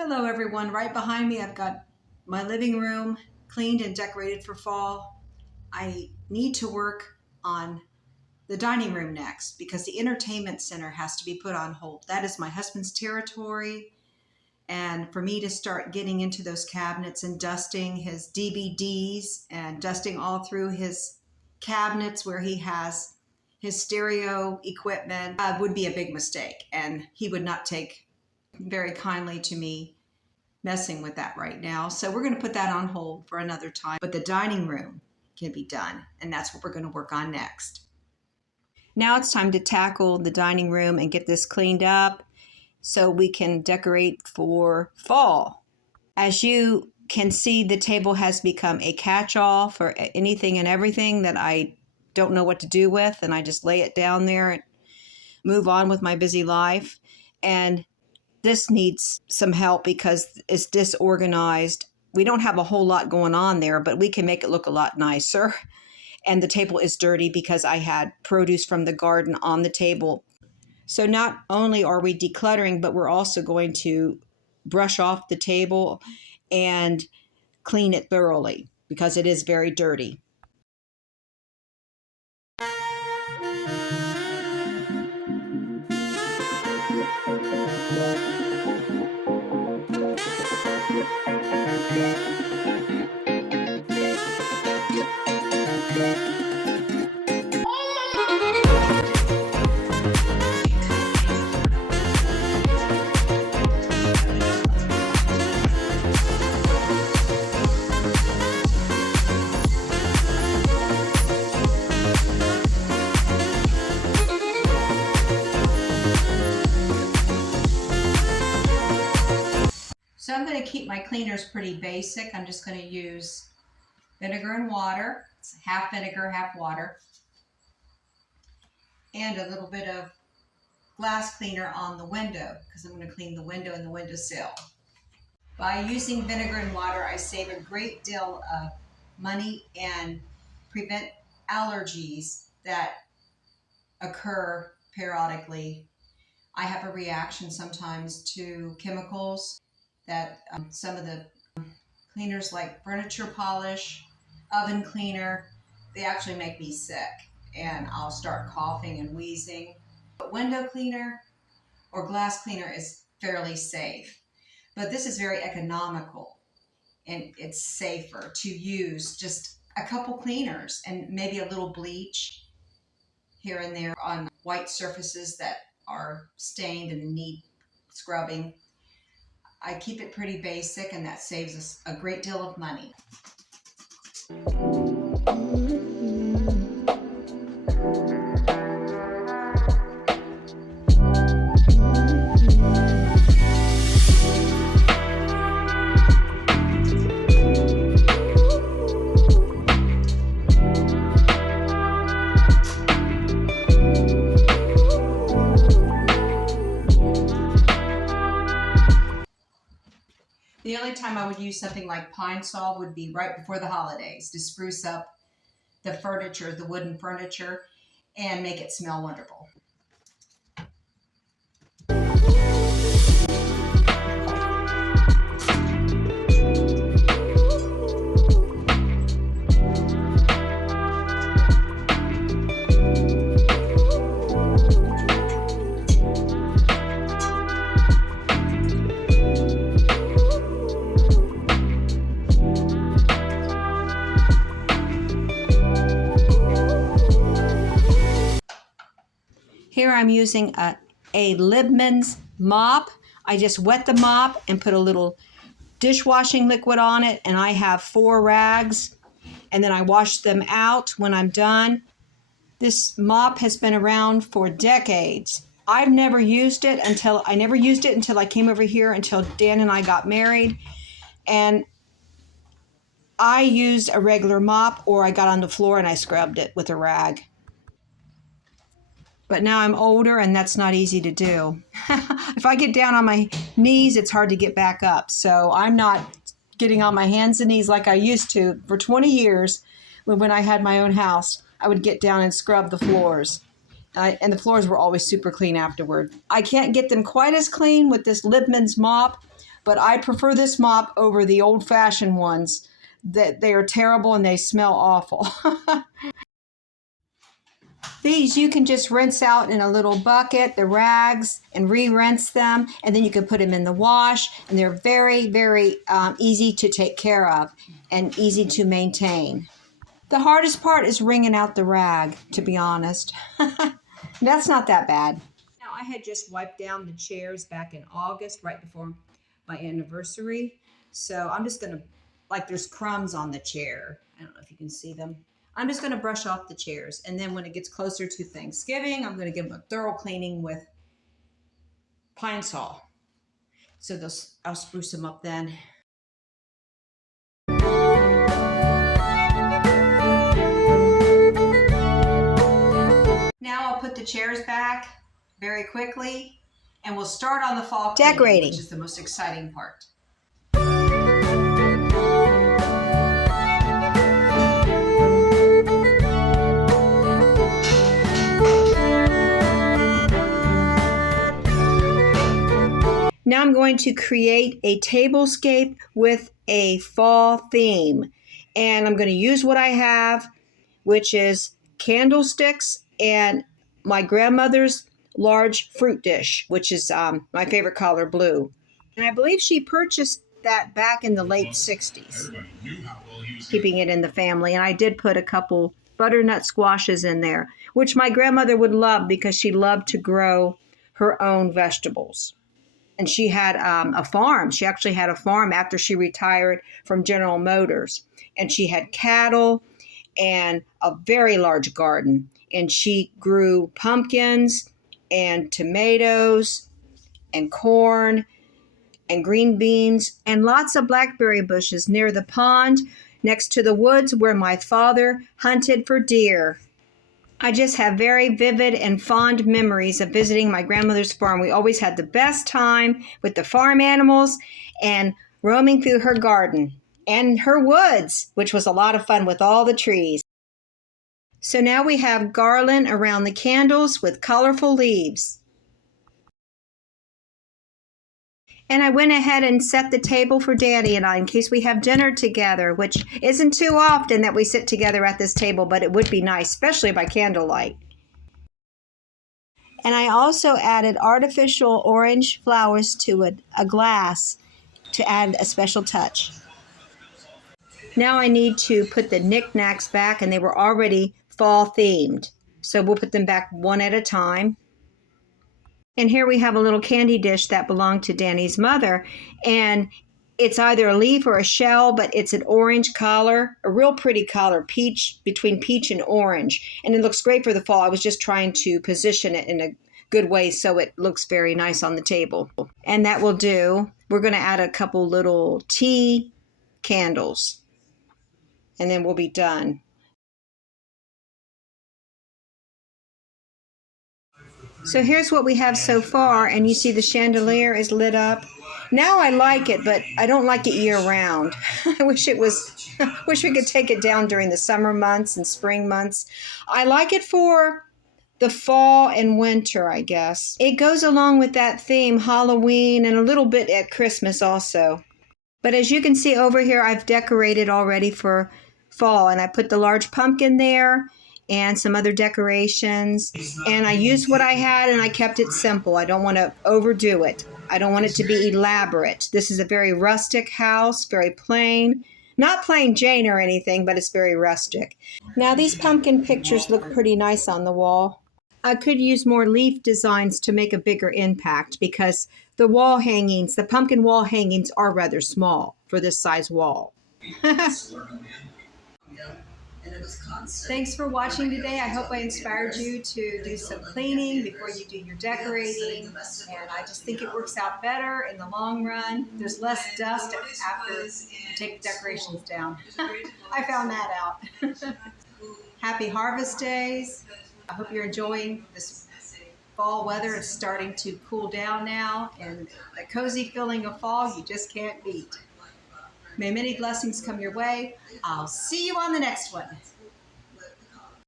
Hello everyone, right behind me I've got my living room cleaned and decorated for fall. I need to work on the dining room next because the entertainment center has to be put on hold. That is my husband's territory, and for me to start getting into those cabinets and dusting his DVDs and dusting all through his cabinets where he has his stereo equipment would be a big mistake, and he would not take very kindly to me messing with that right now. So we're going to put that on hold for another time. But the dining room can be done, and that's what we're going to work on next. Now it's time to tackle the dining room and get this cleaned up so we can decorate for fall. As you can see, the table has become a catch-all for anything and everything that I don't know what to do with, and I just lay it down there and move on with my busy life. And this needs some help because it's disorganized. We don't have a whole lot going on there, but we can make it look a lot nicer. And the table is dirty because I had produce from the garden on the table. So not only are we decluttering, but we're also going to brush off the table and clean it thoroughly because it is very dirty. So I'm going to keep my cleaners pretty basic. I'm just going to use vinegar and water. It's half vinegar, half water. And a little bit of glass cleaner on the window because I'm going to clean the window and the windowsill. By using vinegar and water, I save a great deal of money and prevent allergies that occur periodically. I have a reaction sometimes to chemicals that some of the cleaners like furniture polish, oven cleaner, they actually make me sick and I'll start coughing and wheezing. But window cleaner or glass cleaner is fairly safe. But this is very economical and it's safer to use just a couple cleaners and maybe a little bleach here and there on white surfaces that are stained and need scrubbing. I keep it pretty basic, and that saves us a great deal of money. The only time I would use something like Pine Sol would be right before the holidays to spruce up the furniture, the wooden furniture, and make it smell wonderful. Here I'm using a Libman's mop. I just wet the mop and put a little dishwashing liquid on it, and I have 4 rags, and then I wash them out when I'm done. This mop has been around for decades. I never used it until I came over here, until Dan and I got married, and I used a regular mop, or I got on the floor and I scrubbed it with a rag. But now I'm older and that's not easy to do. If I get down on my knees, it's hard to get back up. So I'm not getting on my hands and knees like I used to. For 20 years, when I had my own house, I would get down and scrub the floors. And the floors were always super clean afterward. I can't get them quite as clean with this Libman's mop, but I prefer this mop over the old-fashioned ones. That they are terrible and they smell awful. These you can just rinse out in a little bucket, the rags, and re-rinse them, and then you can put them in the wash, and they're very, very easy to take care of and easy to maintain. The hardest part is wringing out the rag, to be honest. That's not that bad. Now, I had just wiped down the chairs back in August, right before my anniversary. So I'm just going to, like there's crumbs on the chair. I don't know if you can see them. I'm just going to brush off the chairs. And then when it gets closer to Thanksgiving, I'm going to give them a thorough cleaning with Pine Sol. So I'll spruce them up then. Now I'll put the chairs back very quickly, and we'll start on the fall decorating, which is the most exciting part. Now I'm going to create a tablescape with a fall theme, and I'm going to use what I have, which is candlesticks and my grandmother's large fruit dish, which is my favorite color, blue. And I believe she purchased that back in the late 60s, keeping it in the family. And I did put a couple butternut squashes in there, which my grandmother would love because she loved to grow her own vegetables. And she had a farm. She actually had a farm after she retired from General Motors. And she had cattle and a very large garden. And she grew pumpkins and tomatoes and corn and green beans and lots of blackberry bushes near the pond next to the woods where my father hunted for deer. I just have very vivid and fond memories of visiting my grandmother's farm. We always had the best time with the farm animals and roaming through her garden and her woods, which was a lot of fun with all the trees. So now we have garland around the candles with colorful leaves. And I went ahead and set the table for Danny and I in case we have dinner together, which isn't too often that we sit together at this table, but it would be nice, especially by candlelight. And I also added artificial orange flowers to a glass to add a special touch. Now I need to put the knickknacks back, and they were already fall themed. So we'll put them back one at a time. And here we have a little candy dish that belonged to Danny's mother. And it's either a leaf or a shell, but it's an orange color, a real pretty color, peach, between peach and orange. And it looks great for the fall. I was just trying to position it in a good way so it looks very nice on the table. And that will do. We're going to add a couple little tea candles. And then we'll be done. So here's what we have so far, and you see the chandelier is lit up. Now I like it, but I don't like it year-round. I wish we could take it down during the summer months and spring months. I like it for the fall and winter, I guess. It goes along with that theme, Halloween, and a little bit at Christmas also. But as you can see over here, I've decorated already for fall, and I put the large pumpkin there and some other decorations. And I used what I had, and I kept it simple. I don't want to overdo it. I don't want it to be elaborate. This is a very rustic house, very plain. Not plain Jane or anything, but it's very rustic. Now these pumpkin pictures look pretty nice on the wall. I could use more leaf designs to make a bigger impact because the wall hangings, the pumpkin wall hangings are rather small for this size wall. Thanks for watching today. I hope I inspired you to do some cleaning before you do your decorating. And I just think it works out better in the long run. There's less dust after you take the decorations down. I found that out. Happy harvest days. I hope you're enjoying this fall weather. It's starting to cool down now, and the cozy feeling of fall you just can't beat. May many blessings come your way. I'll see you on the next one.